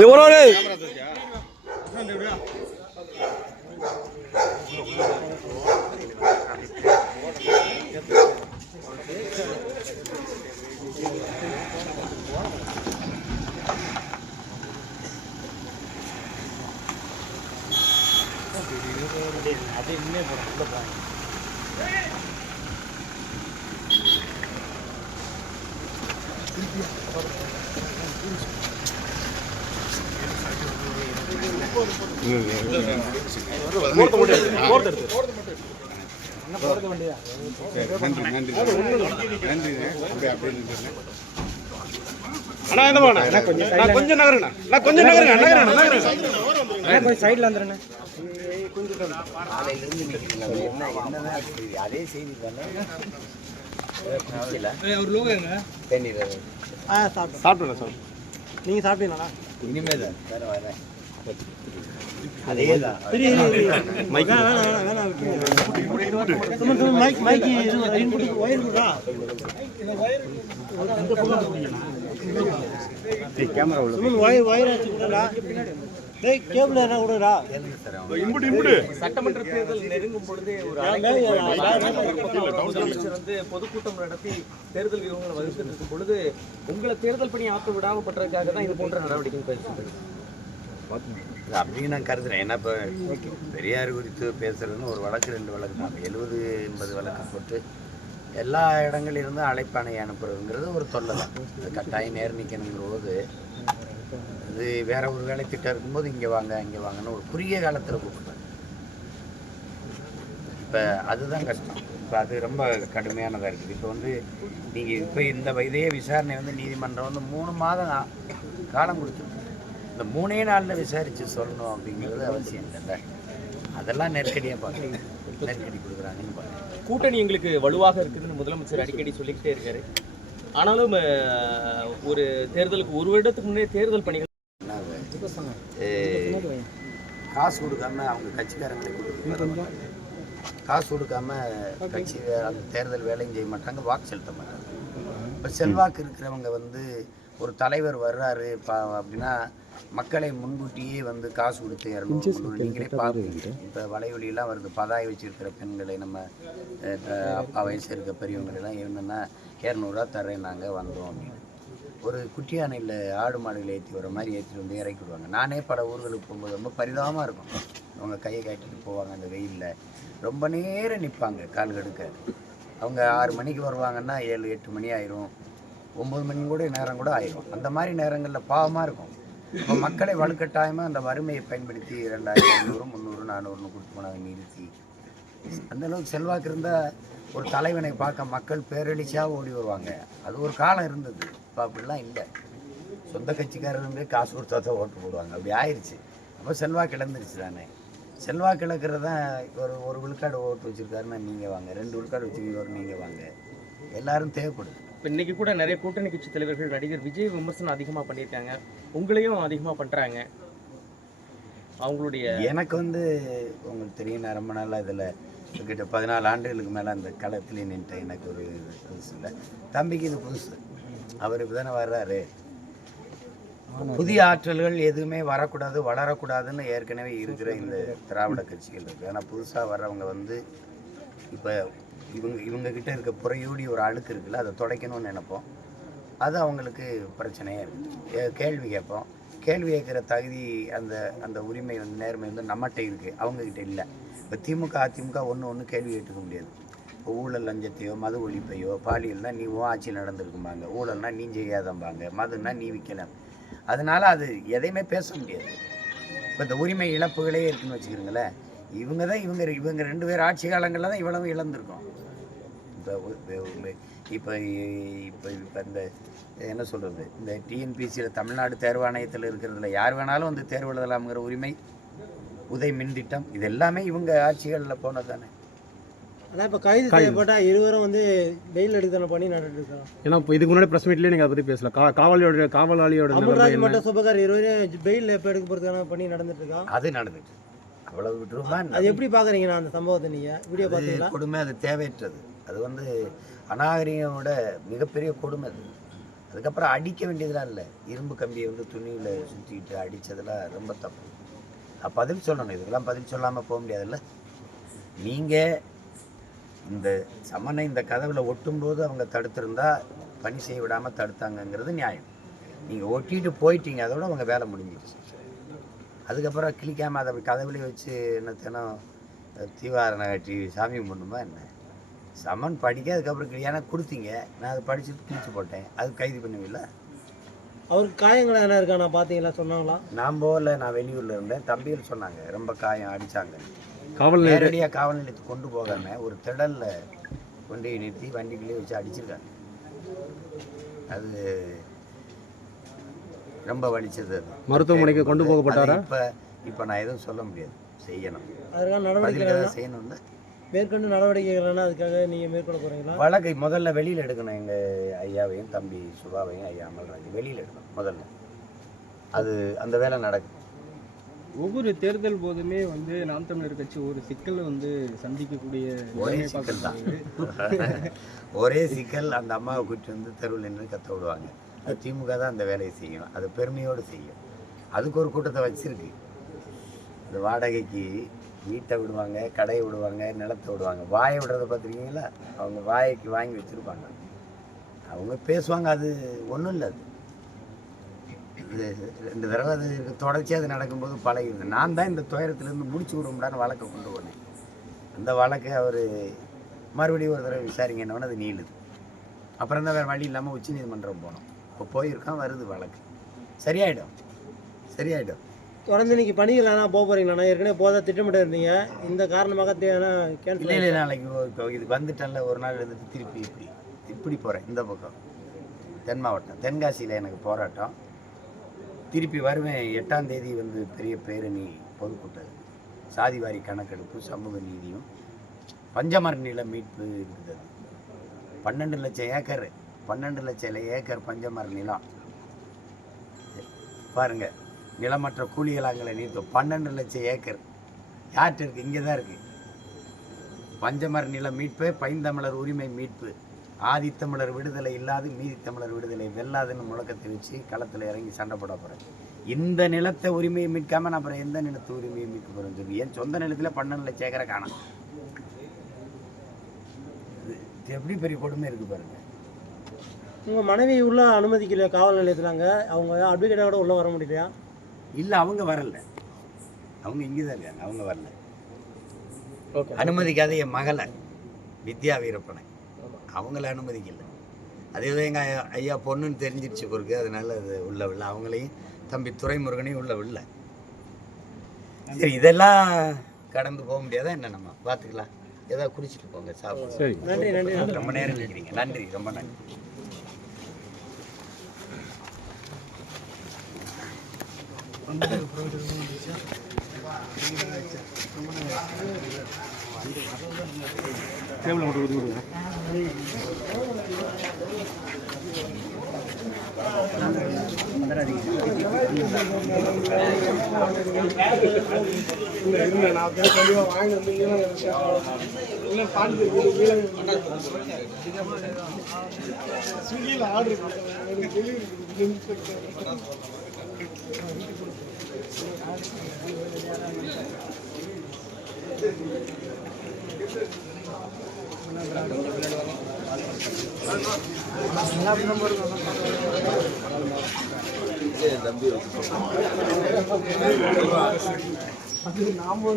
ఎవరో அண்ணா இந்த போண்ணா நான் கொஞ்சம் நகருண்ணா நான் கொஞ்சம் நகருங்க நகருங்க நகருங்க சைடில் வந்துடுண்ணே காலையிலிருந்து நிற்கிறீங்களா என்ன அதே செய்தி சாப்பிட்டுண்ணா சார் நீங்கள் சாப்பிட்டீங்களா இனிமே தான். வேற வரேன் கேமரா உள்ள ஒயர் ஒயர் டேய் கேபிள் என்ன கொடுடா சட்டமன்ற தேர்தல் நெருங்கும் பொழுதே ஒரு அமைச்சர் வந்து பொதுக்கூட்டம் நடத்தி தேர்தல் வியூகங்களை வகுத்துட்டு இருக்கும் பொழுது உங்களை தேர்தல் பணி ஆக்க விடாம பண்றதுக்காக தான் இது போன்ற நடவடிக்கை பயிற்சி அப்படின்னு நான் கருதுறேன். ஏன்னா இப்போ பெரியார் குறித்து பேசுறதுன்னு ஒரு வழக்கு ரெண்டு வழக்கு தான். எழுபது எண்பது வழக்கு போட்டு எல்லா இடங்களிலிருந்தும் அழைப்பானை அனுப்புறதுங்கிறது ஒரு தொல்லை தான். கட்டாயம் நேர் நிற்கணுங்கிற போது இது வேற ஒரு வேலை திட்டம் இருக்கும்போது இங்கே வாங்க இங்கே வாங்கன்னு ஒரு குறுகிய காலத்தில் கூப்பிடுறாங்க. இப்போ அதுதான் கஷ்டம். இப்போ அது ரொம்ப கடுமையானதாக இருக்குது. இப்போ வந்து நீங்கள் இப்போ இந்த இதே விசாரணை வந்து நீதிமன்றம் வந்து மூணு மாதம் காலம் கொடுத்துருக்கு. இந்த மூணே நாளில் விசாரித்து சொல்லணும் அப்படிங்கிறது அவசியம் இல்லைல்ல. அதெல்லாம் நெருக்கடியாக பார்க்குறீங்க நெருக்கடி கொடுக்குறாங்கன்னு பார்க்குறேன் கூட்டணி எங்களுக்கு வலுவாக இருக்குதுன்னு முதலமைச்சர் அடிக்கடி சொல்லிக்கிட்டே இருக்காரு. ஆனாலும் ஒரு தேர்தலுக்கு ஒரு வருடத்துக்கு முன்னே தேர்தல் பணிகள் காசு கொடுக்காம அவங்க கட்சிக்காரங்களே கொடுக்க காசு கொடுக்காம கட்சி வே- அந்த தேர்தல் வேலையும் செய்ய மாட்டாங்க வாக்கு செலுத்த மாட்டாங்க. இப்போ செல்வாக்கு இருக்கிறவங்க வந்து ஒரு தலைவர் வர்றாரு அப்படின்னா மக்களை முன்கூட்டியே வந்து காசு கொடுத்து முந்நூறு நீங்களே பார்ப்பீங்க இப்போ வலைவலியெல்லாம் வருது. பதாய் வச்சிருக்கிற பெண்களை நம்ம அப்பா வயசு இருக்க பெரியவங்களெல்லாம் என்னென்னா இரநூறுவா தரேன் நாங்கள் வந்தோம் அப்படின்னு. ஒரு குட்டி யானையில் ஆடு மாடுகளை ஏற்றி வர மாதிரி ஏற்றிட்டு வந்து இறக்கி விடுவாங்க. நானே பல ஊர்களுக்கு போகும்போது ரொம்ப பரிதாபமாக இருக்கும். அவங்க கையை காட்டிட்டு போவாங்க அந்த வெயிலில். ரொம்ப நேரம் நிற்பாங்க கால் கடுக்க. அவங்க ஆறு மணிக்கு வருவாங்கன்னா ஏழு எட்டு மணி ஆயிரும். ஒம்பது மணி கூட நேரம் கூட ஆயிரும். அந்த மாதிரி நேரங்களில் பாவமாக இருக்கும். இப்போ மக்களை வலுக்கட்டாயமாக அந்த வறுமையை பயன்படுத்தி ரெண்டாயிரம் ஐநூறு முந்நூறு நானூறுன்னு கொடுத்து போனாங்க நிறுத்தி அந்த அளவுக்கு செல்வாக்கு இருந்தால் ஒரு தலைவனை பார்க்க மக்கள் பேரழிச்சாக ஓடி வருவாங்க. அது ஒரு காலம் இருந்தது. இப்போ அப்படிலாம் இல்லை. சொந்த கட்சிக்காரருமே காசு கொடுத்தா தான் ஓட்டு போடுவாங்க. அப்படி ஆயிடுச்சு அப்போ செல்வாக்கு இழந்துருச்சு தானே. செல்வாக்கு இழக்கிறது தான் ஒரு ஒரு விழுக்காடு ஓட்டு வச்சுருக்காருன்னா நீங்கள் வாங்க. ரெண்டு விழுக்காடு வச்சுருக்கவர் நீங்கள் வாங்க. எல்லோரும் தேவைப்படுது. இப்ப இன்னைக்கு கூட நிறைய கூட்டணி கட்சி தலைவர்கள் நடிகர் விஜய் விமர்சனம் அதிகமாக பண்ணியிருக்காங்க. உங்களையும் அதிகமாக பண்றாங்க. அவங்களுடைய எனக்கு வந்து உங்களுக்கு தெரியும் நான் ரொம்ப நாளாக இதில் கிட்ட பதினாலு ஆண்டுகளுக்கு மேலே அந்த களத்தில் நின்ட்டேன் எனக்கு ஒரு புதுசு இல்லை. தம்பிக்கு இது புதுசு. அவர் இப்போ தானே வர்றாரு புதிய ஆற்றல்கள் எதுவுமே வரக்கூடாது வளரக்கூடாதுன்னு ஏற்கனவே இருக்கிற இந்த திராவிட கட்சிகள் இருக்குது ஆனால் புதுசாக வர்றவங்க வந்து இப்போ இவங்க இவங்கக்கிட்ட இருக்க புறையோடி ஒரு அழுக்கு இருக்குல்ல அதை துடைக்கணும்னு நினைப்போம். அது அவங்களுக்கு பிரச்சனையாக இருக்குது கேள்வி கேட்போம். கேள்வி கேட்குற தகுதி அந்த அந்த உரிமை வந்து நேர்மை வந்து நம்மகிட்ட இருக்குது அவங்கக்கிட்ட இல்லை. இப்போ திமுக அதிமுக ஒன்று ஒன்று கேள்வி கேட்டுக்க முடியாது. இப்போ ஊழல் லஞ்சத்தையோ மது ஒழிப்பையோ பாலியல்னால் நீ உன் ஆட்சி நடந்திருக்கும்பாங்க. ஊழல்னால் நீ செய்யாதம்பாங்க மதுன்னா நீ விற்கலாம். அதனால அது எதையுமே பேச முடியாது. இப்போ இந்த உரிமை இழப்புகளே இருக்குன்னு வச்சுக்கிறீங்களேன் இவங்க தான் இவங்க இவங்க ரெண்டு பேர் ஆட்சி காலங்களில் தான் இவ்வளவு இழந்திருக்கோம். இப்போ இப்போ இப்போ இப்போ இந்த என்ன சொல்கிறது இந்த டிஎன்பிசியில் தமிழ்நாடு தேர்வாணையத்தில் இருக்கிறதுல யார் வேணாலும் வந்து தேர்வு எழுதலாம்ங்கிற உரிமை உதய் மின் திட்டம் இது எல்லாமே இவங்க ஆட்சிகளில் போனது தானே ஆனால் இப்போ கைது செய்யப்பட்ட இருவரும் வந்து பெயில் எடுக்கணும் பண்ணி நடந்துட்டு இருக்கோம் ஏன்னா இப்போ இதுக்கு முன்னாடி ப்ரெஸ் மீட்லேயே நீங்கள் அதை பற்றி பேசல. கா காவலியோட காவலாளியோட அமல்ராஜ்? மட்டும் சுபகார் இருவரையும் பெயில் எப்போ எடுக்க போகிறதுக்கான பண்ணி நடந்துட்டு இருக்கா? அது நடந்துச்சு அவ்வளவு விட்டுருமா அது எப்படி பார்க்குறீங்கண்ணா அந்த சம்பவத்தை நீங்கள் வீடியோ பார்த்தீங்களா கொடுமை அது தேவையற்றது. அது வந்து அநாகரிகமோட மிகப்பெரிய கொடுமை அது. அதுக்கப்புறம் அடிக்க வேண்டியதெல்லாம் இல்லை. இரும்பு கம்பியை வந்து துணியில் சுற்றிக்கிட்டு அடித்ததெல்லாம் ரொம்ப தப்பு. நான் பதில் சொல்லணும். இதுக்கெல்லாம் பதில் சொல்லாமல் போக முடியாதுல்ல? நீங்கள் இந்த சமனை இந்த கதவில் ஒட்டும்போது அவங்க தடுத்திருந்தா பணி செய்ய விடாமல் தடுத்தாங்கங்கிறது நியாயம். நீங்கள் ஒட்டிட்டு போயிட்டீங்க அதோட அவங்க வேலை முடிஞ்சிருச்சு. அதுக்கப்புறம் கிளிக்காமல் அதை கதவுலேயே வச்சு என்ன தினம் தீவாரணை கட்டி சாமி கும்பிடணுமா என்ன? சமன் படிக்க அதுக்கப்புறம் கிளி- ஏன்னா கொடுத்தீங்க. நான் அதை படிச்சுட்டு கிழிச்சு போட்டேன். அது கைது பண்ணுவீங்கள அவருக்கு காயங்கள் எதனா இருக்கா நான் பார்த்தீங்களா? சொன்னாங்களா? நான் போகல நான் வெளியூரில் இருந்தேன். தம்பிகள் சொன்னாங்க ரொம்ப காயம் அடித்தாங்க காவல் நேரடியாக காவல் நிலையத்துக்கு கொண்டு போகாம ஒரு திடல்ல கொண்டு நிறுத்தி வண்டிக்குள்ளேயே வச்சு அடிச்சிருக்காங்க. அது ரொம்ப வலிச்சது அது. மருத்துவமனைக்கு கொண்டு போகப்பட்டாரா? இப்ப இப்போ நான் எதுவும் சொல்ல முடியாது. செய்யணும். அதுக்கான நடவடிக்கை செய்யணும்ல மேற்கொண்டு நடவடிக்கைகள்னா அதுக்காக நீங்கள் மேற்கொள்ள போகிறீங்களா வழக்கை முதல்ல வெளியில் எடுக்கணும். எங்கள் ஐயாவையும் தம்பி சுபாவையும் ஐயா அமல்ராஜ் வெளியில் எடுக்கணும் முதல்ல. அது அந்த வேலை நடக்கும். ஒவ்வொரு தேர்தல் போதுமே வந்து நாம் தமிழர் கட்சி ஒரு சிக்கலை வந்து சந்திக்கக்கூடிய ஒரே சிக்கல் தான். ஒரே சிக்கல் அந்த அம்மாவை கூட்டி வந்து தெருவில் நின்று கத்த விடுவாங்க. அது திமுக தான் அந்த வேலையை செய்யும். அது பெருமையோடு செய்யும். அதுக்கு ஒரு கூட்டத்தை வச்சிருக்கு. இந்த வாடகைக்கு வீட்டை விடுவாங்க கடையை விடுவாங்க நிலத்தை விடுவாங்க. வாயை விடுறத பார்த்துருக்கீங்களா? அவங்க வாய்க்கு வாங்கி வச்சுருப்பாங்க. அவங்க பேசுவாங்க. அது ஒன்றும் இல்லை அது. இது ரெண்டு தடவை அது தொடர்ச்சியாக அது நடக்கும்போது பழகிடுது நான் தான் இந்த துயரத்துலேருந்து முடிச்சு விடும்டான்னு வழக்கை கொண்டு போனேன். அந்த வழக்கை அவர் மறுபடியும் ஒரு தடவை விசாரிங்க. விசாரிங்கன்னு அது நீளுது. அப்புறம் தான் வேறு வழி இல்லாமல் உச்ச நீதிமன்றம் போனோம். இப்போ போயிருக்கான் வருது வழக்கு. சரியாயிடும். சரியாயிடும். தொடர்ந்து இன்னைக்கு பணிகள் எதனா போக போகிறீங்களா ஏற்கனவே போத திட்டமிட்டு இருந்தீங்க. இந்த காரணமாக கேன்சல் இல்லை நாளைக்கு இப்போ இது வந்துட்டேன்ல ஒரு நாள் இருந்துட்டு திருப்பி இப்படி இப்படி போகிறேன் இந்த பக்கம். தென் மாவட்டம். தென்காசியில் எனக்கு போராட்டம். திருப்பி வருவேன். எட்டாம் தேதி வந்து பெரிய பேரணி பொதுக்கூட்டம். சாதிவாரி கணக்கெடுப்பு சமூக நீதியும். பஞ்சமர நில மீட்பு இருக்குது. பன்னெண்டு லட்சம் ஏக்கர். பன்னெண்டு லட்சம் ஏக்கர் பஞ்சமர நிலம். பாருங்க நிலமற்ற கூலிகளாங்களை நீத்தோம் பன்னெண்டு லட்சம் ஏக்கர். யார்கிட்ட இருக்கு? இங்கே தான் இருக்கு. பஞ்சமர நில மீட்பு பைந்தமிழர் உரிமை மீட்பு. ஆதித்தமிழர் விடுதலை இல்லாது மீதித்தமிழர் விடுதலை வெல்லாதுன்னு முழக்கத்தை வச்சு களத்தில் இறங்கி சண்டை போட போகிறேன் இந்த நிலத்தை உரிமையை மீட்காமல் நான் அப்புறம் எந்த நிலத்து உரிமையை மீட்க போகிறேன்னு சொல்லி. என் சொந்த நிலத்தில் பன்னெண்டு லட்சம் ஏக்கரை காணும்? இது எப்படி பெரிய கொடுமை இருக்கு பாருங்க. உங்கள் மனைவி உள்ள அனுமதிக்கலையா? காவல் நிலையத்தில் அங்கே அவங்க அட்வொகேட்டாக கூட உள்ளே வர முடியலையா இல்லை அவங்க வரல. அவங்க இங்கே தான் இருக்காங்க. அவங்க வரல. ஓகே அனுமதிக்காத என் மகளை வித்யா வீரப்பனை. அவங்கள அனுமதிக்கல. அதே தான் எங்கள் ஐயா பொண்ணுன்னு தெரிஞ்சிருச்சு பொருக்கு அதனால அது உள்ள விடல அவங்களையும் தம்பி துரைமுருகனையும் உள்ள விடல சரி இதெல்லாம் கடந்து போக முடியாதா என்ன நம்ம? பார்த்துக்கலாம் ஏதாவது குடிச்சிட்டு போங்க சாப்பிடுங்க. நன்றி நன்றி ரொம்ப நேரம் நிற்கிறீங்க நன்றி ரொம்ப நன்றி. டேபிள் மட்டும் ஒதுக்கி விடுங்க ஆர்டர் அது நாம